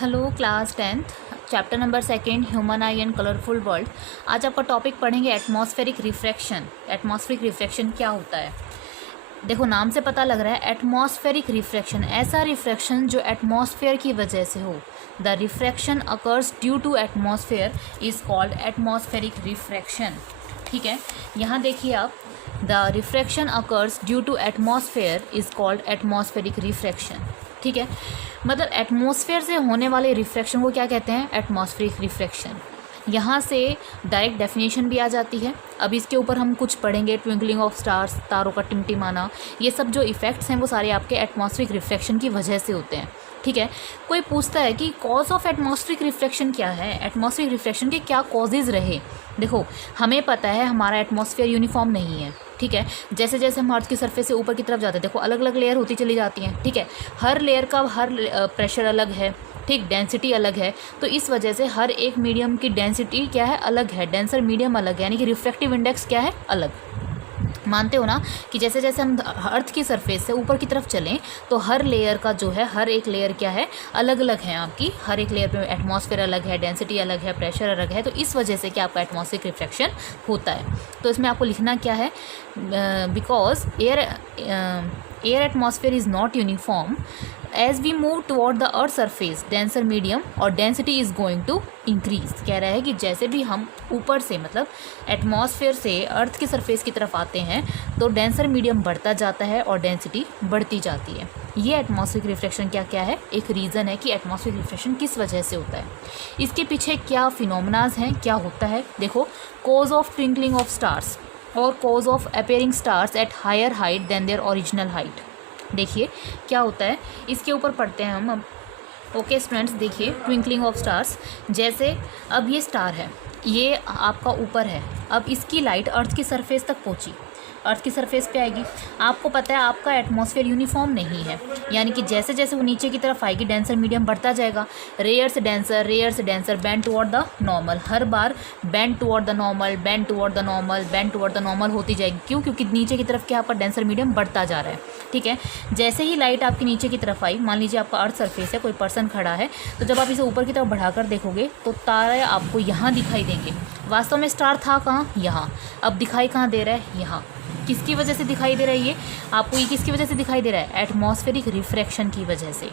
Hello class 10th chapter number 2 human I and colourful world. आज आपका topic पढ़ेंगे atmospheric refraction. Atmospheric refraction क्या होता है? देखो नाम से पता लग रहा है एटमॉस्फेरिक रिफ्रैक्शन, ऐसा रिफ्रैक्शन जो एटमॉस्फेयर की वजह से हो। The refraction occurs due to atmosphere is called atmospheric refraction. ठीक है, यहाँ देखिए आप, the refraction occurs due to atmosphere is called atmospheric refraction. ठीक है, मतलब एटमॉस्फेयर से होने वाले रिफ्रैक्शन को क्या कहते हैं? Atmospheric refraction. यहाँ से डायरेक्ट डेफिनेशन भी आ जाती है। अब इसके ऊपर हम कुछ पढ़ेंगे, ट्विंकलिंग ऑफ स्टार्स, तारों का टिमटिमाना, ये सब जो इफ़ेक्ट्स हैं वो सारे आपके एटमॉस्फेरिक रिफ्रैक्शन की वजह से होते हैं। ठीक है, कोई पूछता है कि कॉज ऑफ एटमॉस्फेरिक रिफ्रैक्शन क्या है, एटमॉस्फेरिक रिफ्रैक्शन के क्या कॉजेज़ रहे। देखो हमें पता है हमारा एटमॉस्फेयर यूनिफॉर्म नहीं है। ठीक है, जैसे जैसे हम अर्थ की सरफेस से ऊपर की तरफ जाते हैं, देखो अलग अलग लेयर होती चली जाती हैं। ठीक है, हर लेयर का हर प्रेशर अलग है, ठीक, डेंसिटी अलग है। तो इस वजह से हर एक मीडियम की डेंसिटी क्या है? अलग है, डेंसर मीडियम अलग है, यानी कि रिफ्रैक्टिव इंडेक्स क्या है? अलग। मानते हो ना कि जैसे जैसे हम अर्थ की सरफेस से ऊपर की तरफ चलें तो हर लेयर का जो है, हर एक लेयर क्या है? अलग अलग है आपकी। हर एक लेयर पे एटमॉस्फेयर अलग है, डेंसिटी अलग है, प्रेशर अलग है। तो इस वजह से क्या आपका एटमॉस्फेरिक रिफ्रैक्शन होता है। तो इसमें आपको लिखना क्या है? Because air atmosphere is not uniform as we move toward the earth surface denser medium और density is going to increase. कह रहा है कि जैसे भी हम ऊपर से, मतलब एटमॉस्फेयर से अर्थ की सरफेस की तरफ आते हैं तो डेंसर मीडियम बढ़ता जाता है और डेंसिटी बढ़ती जाती है। ये एटमॉस्फेरिक रिफ्रैक्शन क्या क्या है? एक रीज़न है कि एटमॉस्फेरिक रिफ्रैक्शन किस वजह से होता है। इसके पीछे क्या फिनोमेनाज हैं, क्या होता है? देखो, cause of twinkling of stars और cause of appearing stars at higher height than their original height. देखिए क्या होता है, इसके ऊपर पढ़ते हैं हम अब। ओके स्टूडेंट्स, देखिए ट्विंकलिंग ऑफ स्टार्स, जैसे अब ये स्टार है, ये आपका ऊपर है, अब इसकी लाइट अर्थ की सरफेस तक पहुंची, अर्थ की सरफेस पे आएगी। आपको पता है आपका एटमॉस्फेयर यूनिफॉर्म नहीं है, यानी कि जैसे जैसे वो नीचे की तरफ आएगी डेंसर मीडियम बढ़ता जाएगा। रेयर से denser, bend toward the normal, her bar bend toward the normal, bend toward the normal, bend toward the normal होती जाएगी। क्यों? क्योंकि नीचे की तरफ क्या, आपका डेंसर मीडियम बढ़ता जा रहा है। ठीक है, जैसे ही लाइट आपकी नीचे की तरफ आई, मान लीजिए आपका अर्थ सरफेस है, कोई पर्सन खड़ा है, तो जब आप इसे ऊपर की तरफ बढ़ाकर देखोगे तो तारे आपको यहाँ दिखाई देंगे। वास्तव में स्टार था कहाँ? यहाँ। अब दिखाई कहाँ दे रहा है? यहाँ। किसकी वजह से दिखाई दे रहा है? ये आपको ये किसकी वजह से दिखाई दे रहा है? एटमॉस्फेरिक रिफ्रैक्शन की वजह से।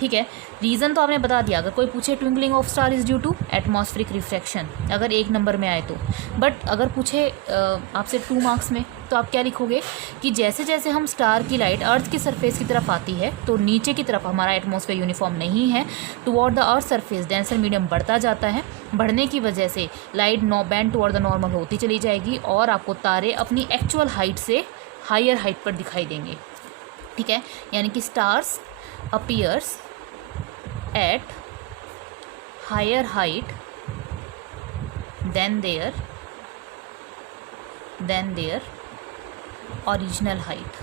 ठीक है, रीज़न तो आपने बता दिया। अगर कोई पूछे twinkling of star is due to atmospheric refraction, अगर 1 नंबर में आए तो। बट अगर पूछे आपसे 2 मार्क्स में, तो आप क्या लिखोगे कि जैसे जैसे हम स्टार की लाइट अर्थ की सरफेस की तरफ आती है तो नीचे की तरफ हमारा एटमॉस्फेयर यूनिफॉर्म नहीं है, toward the earth surface denser medium बढ़ता जाता है। बढ़ने की वजह से light bend toward the normal होती चली जाएगी और आपको तारे अपनी एक्चुअल हाइट से हायर हाइट पर दिखाई देंगे। ठीक है, यानी कि stars appears at higher height than their original height।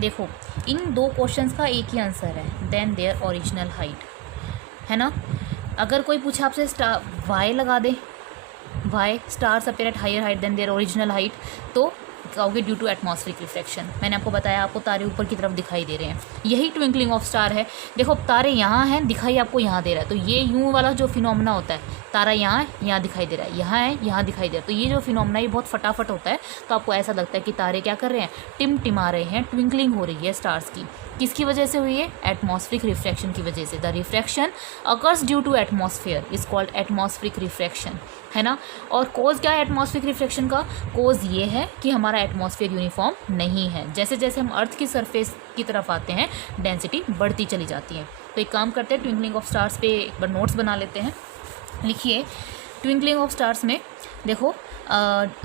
देखो इन 2 क्वेश्चंस का एक ही आंसर है, देन देयर ओरिजिनल हाइट, है ना। अगर कोई पूछे आपसे स्टार वाई लगा दे, why stars appear at higher height than their original height, तो कहोगे ड्यू टू एटमॉस्फेरिक रिफ्रैक्शन। मैंने आपको बताया, आपको तारे ऊपर की तरफ दिखाई दे रहे हैं, यही ट्विंकलिंग ऑफ स्टार है। देखो तारे यहाँ हैं, दिखाई आपको यहाँ दे रहा है, तो ये यूं वाला जो फिनोमेना होता है, तारा यहाँ है, यहाँ दिखाई दे रहा है, यहाँ है, यहाँ दिखाई दे रहा है, तो ये जो फिनोमेना ये बहुत फटाफट होता है। तो आपको ऐसा लगता है कि तारे क्या कर रहे हैं? टिमटिमा रहे हैं, ट्विंकलिंग हो रही है स्टार्स की। किसकी वजह से हुई है? एटमॉस्फेरिक रिफ्रैक्शन की वजह से। The refraction occurs due to atmosphere is called atmospheric refraction, है ना। और कोज क्या है एटमॉस्फेरिक रिफ्रैक्शन का? कोज ये है कि हमारा एटमॉस्फेयर यूनिफॉर्म नहीं है। जैसे जैसे हम अर्थ की सरफेस की तरफ आते हैं डेंसिटी बढ़ती चली जाती है। तो एक काम करते हैं, ट्विंकलिंग ऑफ स्टार्स पे एक बार नोट्स बना लेते हैं। लिखिए ट्विंकलिंग ऑफ स्टार्स में, देखो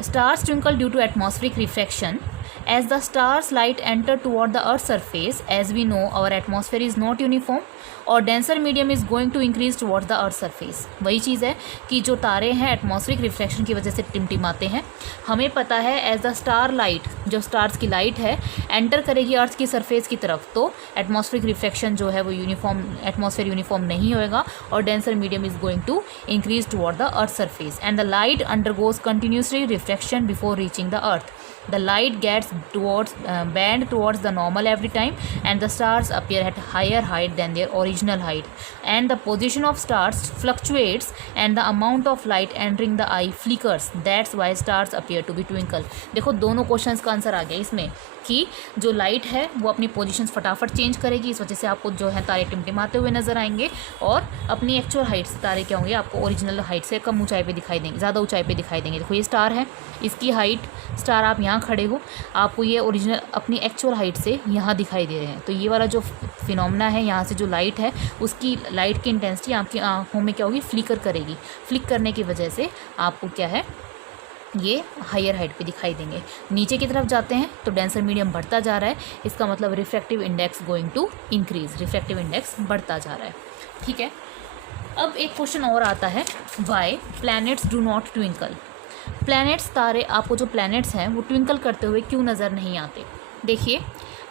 stars twinkle due to atmospheric refraction as the star's light enter toward the earth's surface, as we know our atmosphere is not uniform और denser medium is going to increase toward the earth surface. वही चीज़ है कि जो तारे हैं atmospheric refraction की वजह से टिमटिमाते हैं। हमें पता है एज द स्टार लाइट, जो स्टार्स की लाइट है एंटर करेगी अर्थ की सरफेस की तरफ, तो एटमॉस्फेरिक रिफ्रैक्शन जो है वो यूनिफॉर्म, एटमॉस्फेयर यूनिफॉर्म नहीं होएगा और denser medium is going to increase toward the earth surface and the light undergoes continuously refraction before reaching the earth. The light gets bend towards the normal every time, and the stars appear at higher height than their original height, and the position of stars fluctuates, and the amount of light entering the eye flickers. That's why stars appear to be twinkle. देखो दोनों questions का answer आ गया इसमें कि जो light है वो अपनी पोजीशंस फटाफट चेंज करेगी, इस वजह से आपको जो है तारे टिमटिमाते हुए नजर आएंगे, और अपनी एक्चुअल हाइट से तारे क्या होंगे, आपको ओरिजिनल हाइट से कम ऊंचाई पे दिखाई देंगे, ज़्यादा ऊंचाई पे दिखाई देंगे। देखो ये स्टार है, इसकी हाइट स्टार आप यहाँ खड़े हो, आपको ये ओरिजिनल अपनी एक्चुअल हाइट से यहाँ दिखाई दे रहे हैं। तो ये वाला जो फिनोमेना है, यहाँ से जो लाइट है उसकी लाइट की इंटेंसिटी आपकी आँखों में क्या होगी, फ्लिकर करेगी। फ्लिक करने की वजह से आपको क्या है, ये हायर हाइट पे दिखाई देंगे। नीचे की तरफ जाते हैं तो डेंसर मीडियम बढ़ता जा रहा है, इसका मतलब refractive index going to increase, refractive index बढ़ता जा रहा है। ठीक है, अब एक क्वेश्चन और आता है, why planets do not twinkle. Planets तारे, आपको जो प्लैनेट्स हैं वो ट्विंकल करते हुए क्यों नज़र नहीं आते। देखिए,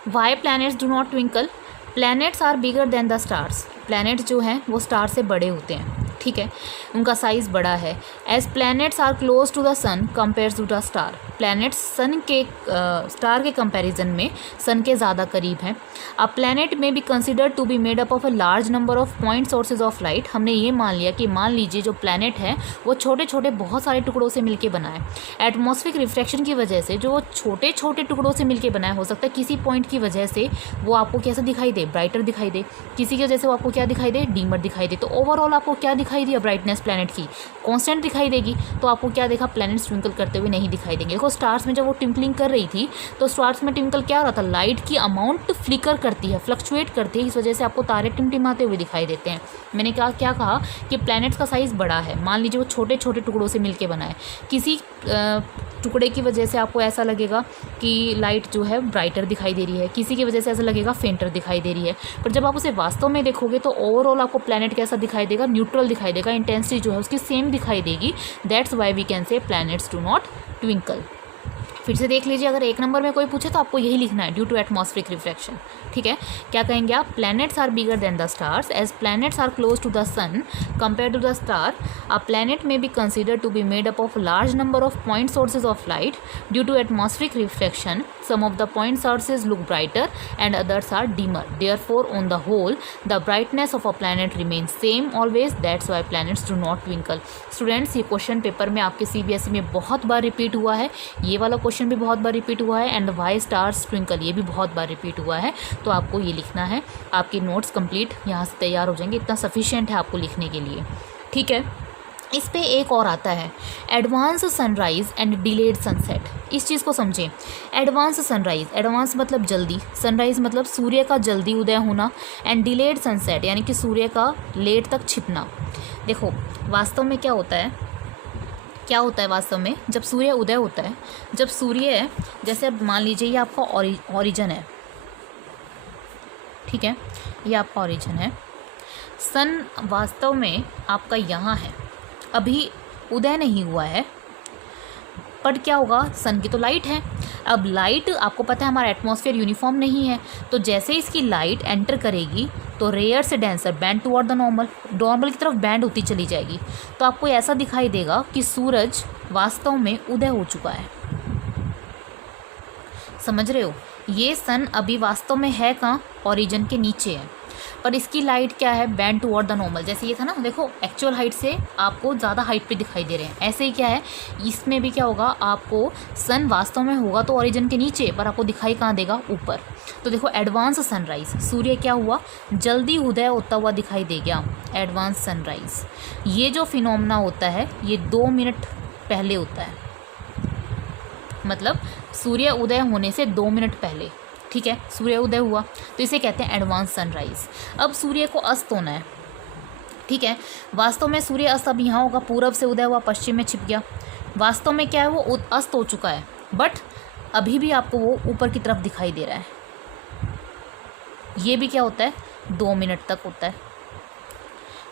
why planets do not twinkle, planets are bigger than the stars. Planets जो हैं वो स्टार से बड़े होते हैं, ठीक है, उनका साइज़ बड़ा है। As planets are close to the sun compare to the star, planets sun के स्टार के कंपैरिजन में सन के ज़्यादा करीब हैं। A planet may be considered to be made up of a large number of point sources of light. हमने ये मान लिया कि मान लीजिए जो प्लैनेट है वो छोटे छोटे बहुत सारे टुकड़ों से मिलकर बना है। एटमॉस्फेरिक रिफ्लेक्शन की वजह से जो छोटे छोटे टुकड़ों से मिलकर बना है, हो सकता है किसी पॉइंट की वजह से वो आपको कैसा दिखाई दे, ब्राइटर दिखाई दे, किसी की वजह से वो आपको क्या दिखाई दे, डीमर दिखाई दे। तो ओवरऑल आपको क्या दिखाई दिया, ब्राइटनेस प्लैनेट की कांस्टेंट दिखाई देगी। तो आपको क्या देखा, प्लैनेट्स ट्विंकल करते हुए नहीं दिखाई देंगे। देखो स्टार्स में जब वो ट्विंकलिंग कर रही थी तो स्टार्स में ट्विंकल क्या हो रहा था, लाइट की अमाउंट फ्लिकर करती है, फ्लक्चुएट करती है, इस वजह से आपको तारे टिमटिमाते हुए दिखाई देते हैं। मैंने क्या कहा कि प्लैनेट्स का साइज़ बड़ा है, मान लीजिए वो छोटे छोटे टुकड़ों से मिलकर बना है, किसी टुकड़े की वजह से आपको ऐसा लगेगा कि लाइट जो है ब्राइटर दिखाई दे रही है, किसी की वजह से ऐसा लगेगा फेंटर दिखाई दे रही है। पर जब आप उसे वास्तव में देखोगे तो ओवरऑल आपको प्लैनेट कैसा दिखाई देगा, न्यूट्रल दिखाई देगा, इंटेंसिटी जो है उसकी सेम दिखाई देगी। That's why we can say planets do not twinkle. फिर से देख लीजिए, अगर एक नंबर में कोई पूछे तो आपको यही लिखना है, ड्यू टू एटमॉस्फेरिक रिफ्लेक्शन। ठीक है, क्या कहेंगे आप, planets are bigger than the stars as planets are close to the sun compare to the star. A planet may be considered to be made up of large number of point sources of light due to atmospheric reflection. Some of the point sources look brighter and others are dimmer. Therefore, on the whole, the brightness of a planet remains same always. That's why planets do not twinkle. Students, ये question paper में आपके CBSE में बहुत बार repeat हुआ है, ये वाला question भी बहुत बार रिपीट हुआ है, एंड वाई स्टार्स ट्विंकल ये भी बहुत बार रिपीट हुआ है। तो आपको ये लिखना है, आपके नोट्स कंप्लीट यहाँ से तैयार हो जाएंगे, इतना सफिशिएंट है आपको लिखने के लिए। ठीक है, इस पे एक और आता है, advance sunrise and delayed sunset. इस चीज़ को समझें, एडवांस सनराइज़, एडवांस मतलब जल्दी, सनराइज़ मतलब सूर्य का जल्दी उदय होना, एंड डिलेड सनसेट यानी कि सूर्य का लेट तक छिपना। देखो वास्तव में क्या होता है वास्तव में, जब सूर्य उदय होता है, जब सूर्य, जैसे अब मान लीजिए ये आपका ऑरिजन है, ठीक है, ये आपका ऑरिजन है, सन वास्तव में आपका यहाँ है, अभी उदय नहीं हुआ है, पर क्या होगा, सन की तो लाइट है। अब लाइट आपको पता है हमारा एटमॉस्फेयर यूनिफॉर्म नहीं है, तो जैसे इसकी लाइट एंटर करेगी तो रेयर से denser bend toward the normal की तरफ बैंड होती चली जाएगी। तो आपको ऐसा दिखाई देगा कि सूरज वास्तव में उदय हो चुका है। समझ रहे हो, ये सन अभी वास्तव में है कहाँ, ऑरिजन के नीचे है, पर इसकी लाइट क्या है, बैंड टुवर्ड द नॉर्मल। जैसे ये था ना, देखो एक्चुअल हाइट से आपको ज़्यादा हाइट पे दिखाई दे रहे हैं, ऐसे ही क्या है इसमें भी क्या होगा, आपको सन वास्तव में होगा तो ऑरिजन के नीचे, पर आपको दिखाई कहाँ देगा, ऊपर। तो देखो एडवांस सनराइज़, सूर्य क्या हुआ, जल्दी उदय होता हुआ दिखाई दे गया, एडवांस सनराइज़। ये जो फिनोमेना होता है ये 2 मिनट पहले होता है, मतलब सूर्य उदय होने से 2 मिनट पहले। ठीक है, सूर्य उदय हुआ तो इसे कहते हैं एडवांस सनराइज़। अब सूर्य को अस्त होना है, ठीक है, वास्तव में सूर्य अस्त अब यहाँ होगा, पूरब से उदय हुआ पश्चिम में छिप गया, वास्तव में क्या है वो अस्त हो चुका है, बट अभी भी आपको वो ऊपर की तरफ दिखाई दे रहा है। ये भी क्या होता है, 2 मिनट तक होता है।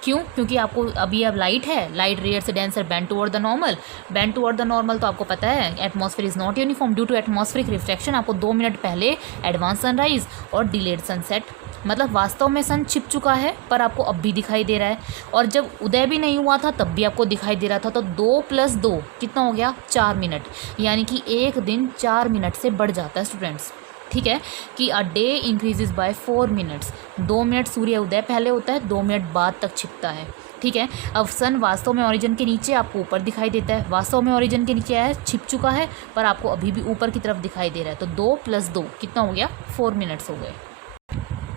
क्यों, क्योंकि आपको अभी अब लाइट है, लाइट रेयर से denser bend toward the normal, तो आपको पता है atmosphere is not uniform due to atmospheric reflection. आपको 2 मिनट पहले एडवांस सनराइज और डिलेड सनसेट मतलब वास्तव में सन छिप चुका है पर आपको अब भी दिखाई दे रहा है, और जब उदय भी नहीं हुआ था तब भी आपको दिखाई दे रहा था। तो 2 + 2 कितना हो गया? 4 मिनट, यानी कि एक दिन 4 मिनट से बढ़ जाता है स्टूडेंट्स। ठीक है कि a day increases by 4 minutes. 2 minute सूर्य उदय पहले होता है, 2 मिनट बाद तक छिपता है। ठीक है, अब सन वास्तव में ओरिजिन के नीचे आपको ऊपर दिखाई देता है, वास्तव में ओरिजिन के नीचे है, छिप चुका है पर आपको अभी भी ऊपर की तरफ दिखाई दे रहा है। तो 2 + 2 कितना हो गया? 4 मिनट्स हो गए।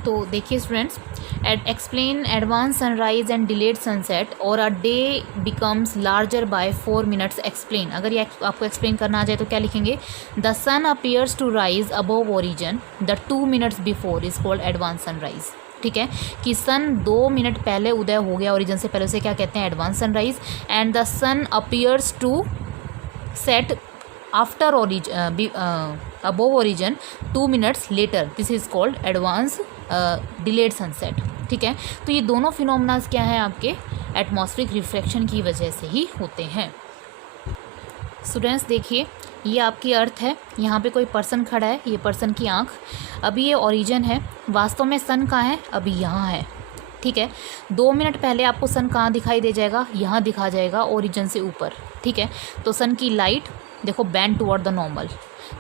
तो देखिए students, explain advance sunrise and delayed sunset और a day becomes larger by 4 minutes. Explain, अगर ये आपको एक्सप्लेन करना आ जाए तो क्या लिखेंगे? The sun appears to rise above origin the 2 minutes before is called advance sunrise. ठीक है कि सन 2 मिनट पहले उदय हो गया ओरिजिन से पहले, उसे क्या कहते हैं? Advance sunrise. And the sun appears to set after above origin 2 minutes later, this is called advance delayed sunset. ठीक है, तो ये दोनों फिनोमेनास क्या हैं? आपके एटमॉस्फेरिक रिफ्रैक्शन की वजह से ही होते हैं। स्टूडेंट्स देखिए, ये आपकी अर्थ है, यहाँ पे कोई पर्सन खड़ा है, ये पर्सन की आँख, अभी ये ओरिजिन है, वास्तव में सन कहाँ है? अभी यहाँ है। ठीक है, 2 मिनट पहले आपको सन कहाँ दिखाई दे जाएगा? यहाँ दिखा जाएगा ओरिजिन से ऊपर। ठीक है, तो सन की लाइट देखो बेंड टुवर्ड द नॉर्मल,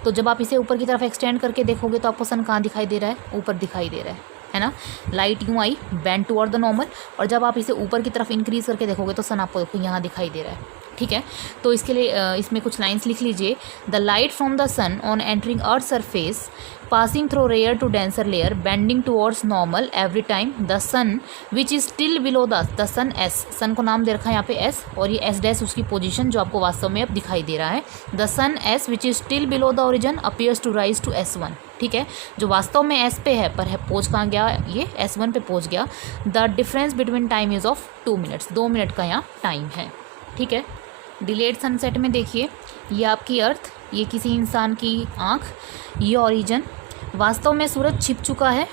तो जब आप इसे ऊपर की तरफ एक्सटेंड करके देखोगे तो आपको सन कहाँ दिखाई दे रहा है? ऊपर दिखाई दे रहा है ना? लाइट यूँ आई बेंड टुवर्ड द नॉर्मल, और जब आप इसे ऊपर की तरफ इंक्रीज करके देखोगे तो सन आपको देखो यहाँ दिखाई दे रहा है। ठीक है, तो इसके लिए इसमें कुछ लाइंस लिख लीजिए। The light from the sun on entering earth surface passing through rare to denser layer bending towards normal every time the sun which is still below the sun s, सन को नाम दे रखा है यहाँ पे s, और ये s डैश उसकी position जो आपको वास्तव में अब दिखाई दे रहा है। the sun s which is still below the origin appears to rise to s1। ठीक है, जो वास्तव में s पे है पर है पहुँच कहाँ गया? ये s1 पे पहुँच गया। The difference between time is of 2 minutes, 2 minute का यहाँ टाइम है। ठीक है, डिलेड सनसेट में देखिए, ये आपकी अर्थ, ये किसी इंसान की आँख, ये ओरिजिन, वास्तव में सूरज छिप चुका है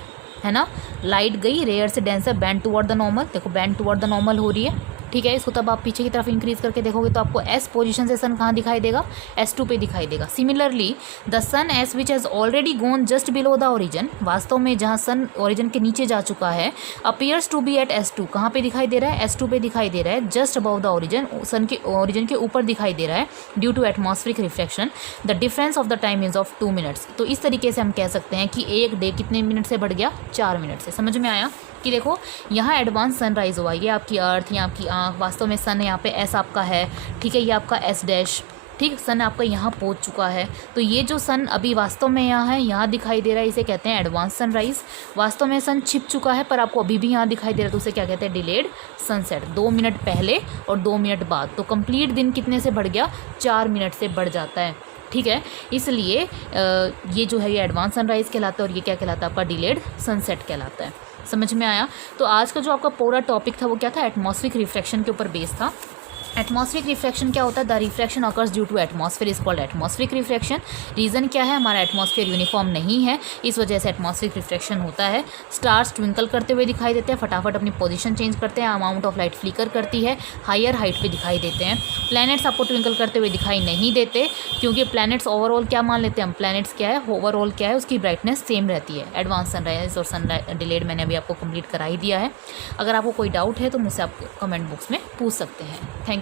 ना? लाइट गई रेयर से denser bend toward the normal, देखो बैंड टुवर्ड द नॉर्मल हो रही है। ठीक है, इसको तब आप पीछे की तरफ इंक्रीज करके देखोगे तो आपको एस पोजीशन से सन कहाँ दिखाई देगा? S2 पे दिखाई देगा। Similarly the sun S which has already gone just below the origin, वास्तव में जहाँ सन ओरिजिन के नीचे जा चुका है, appears to be eight S2, कहाँ पे दिखाई दे रहा है? S2 पे दिखाई दे रहा है, just above the origin, sun के ओरिजिन के ऊपर दिखाई दे रहा है due to atmospheric reflection. The difference of the time is of 2 minutes. तो इस तरीके से हम कह सकते हैं कि एक डे कितने मिनट से बढ़ गया? 4 मिनट से। समझ में आया कि देखो यहाँ एडवांस सनराइज हुआ, ये आपकी अर्थ, ये आपकी आँख, वास्तव में सन यहाँ पे एस आपका है। ठीक है, ये आपका एस डैश, ठीक, सन आपका यहाँ पहुँच चुका है। तो ये जो सन अभी वास्तव में यहाँ है, यहाँ दिखाई दे रहा है, इसे कहते हैं एडवांस सनराइज। वास्तव में सन छिप चुका है पर आपको अभी भी यहाँ दिखाई दे रहा है, तो उसे क्या कहते हैं? Delayed sunset. 2 मिनट पहले और 2 मिनट बाद, तो कंप्लीट दिन कितने से बढ़ गया? 4 मिनट से बढ़ जाता है। ठीक है, इसलिए ये जो है ये एडवांस सनराइज कहलाता है और ये क्या कहलाता है? आपका डिलेड सनसेट कहलाता है। समझ में आया? तो आज का जो आपका पूरा टॉपिक था वो क्या था? एटमॉस्फेरिक रिफ्लेक्शन के ऊपर बेस था। एटमॉस्फेरिक रिफ्लेक्शन क्या होता है? The reflection occurs due to atmosphere is called atmospheric reflection. Reason क्या है? हमारा एटमॉस्फेयर यूनिफॉर्म नहीं है, इस वजह से एटमॉस्फेरिक रिफ्लेक्शन होता है। स्टार्स ट्विंकल करते हुए दिखाई देते हैं, फटाफट अपनी पोजीशन चेंज करते हैं, अमाउंट ऑफ लाइट फ्लिकर करती है, हायर हाइट पे दिखाई देते हैं। प्लैनेट्स आपको ट्विंकल करते हुए दिखाई नहीं देते, क्योंकि प्लैनेट्स ओवरऑल क्या मान लेते हैं हम? प्लैनेट्स क्या है? ओवरऑल क्या है? उसकी ब्राइटनेस सेम रहती है। एडवांस सनराइज और सन डिलेड मैंने अभी आपको कंप्लीट करा ही दिया है। अगर आपको कोई डाउट है तो मुझसे आप कमेंट बॉक्स में पूछ सकते हैं। थैंक